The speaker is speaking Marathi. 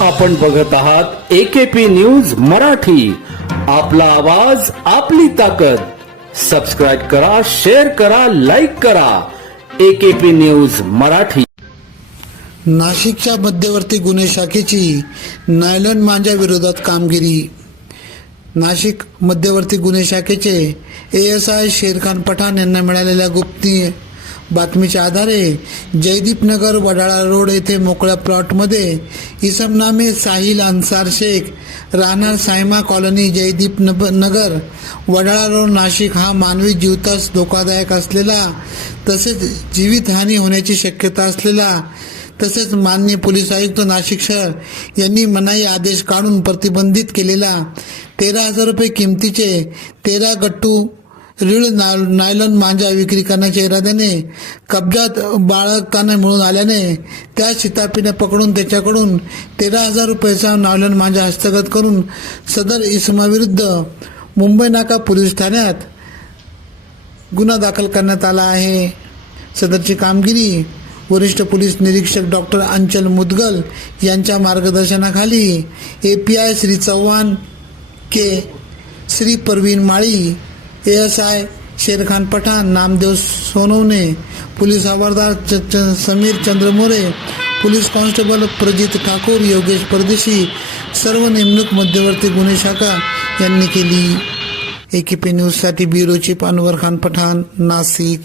आपण बघत आहात एकेपी न्यूज मराठी. आपला आवाज आपली ताकद. सबस्क्राईब करा शेअर करा लाईक करा. AKP news Marathi. नाशिकच्या मध्यवर्ती गुन्हे शाखेची नायलॉन मांजा विरोधात कामगिरी. नाशिक मध्यवर्ती गुन्हे शाखेचे A S I Sherkhan Pathan यांना मिळालेल्या गुप्ती बातमीच्या आधारे जयदीप नगर वडाळा रोड येथे मोकळ्या प्लॉटमध्ये इसम नामे साहिल अन्सार शेख राहणार सायमा कॉलनी जयदीप नब नगर वडाळा रोड नाशिक. हा मानवी जीवतास धोकादायक असलेला तसेच जीवितहानी होण्याची शक्यता असलेला तसेच मान्य पोलीस आयुक्त नाशिक शहर यांनी मनाई आदेश काढून प्रतिबंधित केलेला. तेरा हजार रुपये किमतीचे तेरा गट्टू रीळ ना नायलॉन मांजा विक्री करण्याच्या इराद्याने कब्जात बाळगताना मिळून आल्याने त्या शितापीने पकडून त्याच्याकडून तेरा हजार रुपयाचा नायलॉन मांजा हस्तगत करून सदर इसमाविरुद्ध मुंबई नाका पोलीस ठाण्यात गुन्हा दाखल करण्यात आला आहे. सदरची कामगिरी वरिष्ठ पोलीस निरीक्षक डॉक्टर अंचल मुदगल यांच्या मार्गदर्शनाखाली A P I Shri Chavan K Shri Parveen Mali S I Sherkhan Pathan Namdev Sonawane police हवालदार च च समीर चंद्र मोरे पोलीस कॉन्स्टेबल प्रजित ठाकूर योगेश परदेशी सर्व नेमणूक मध्यवर्ती गुन्हे शाखा यांनी केली. ए के पी न्यूजसाठी ब्युरो चीफ अनवर खान पठाण नाशिक.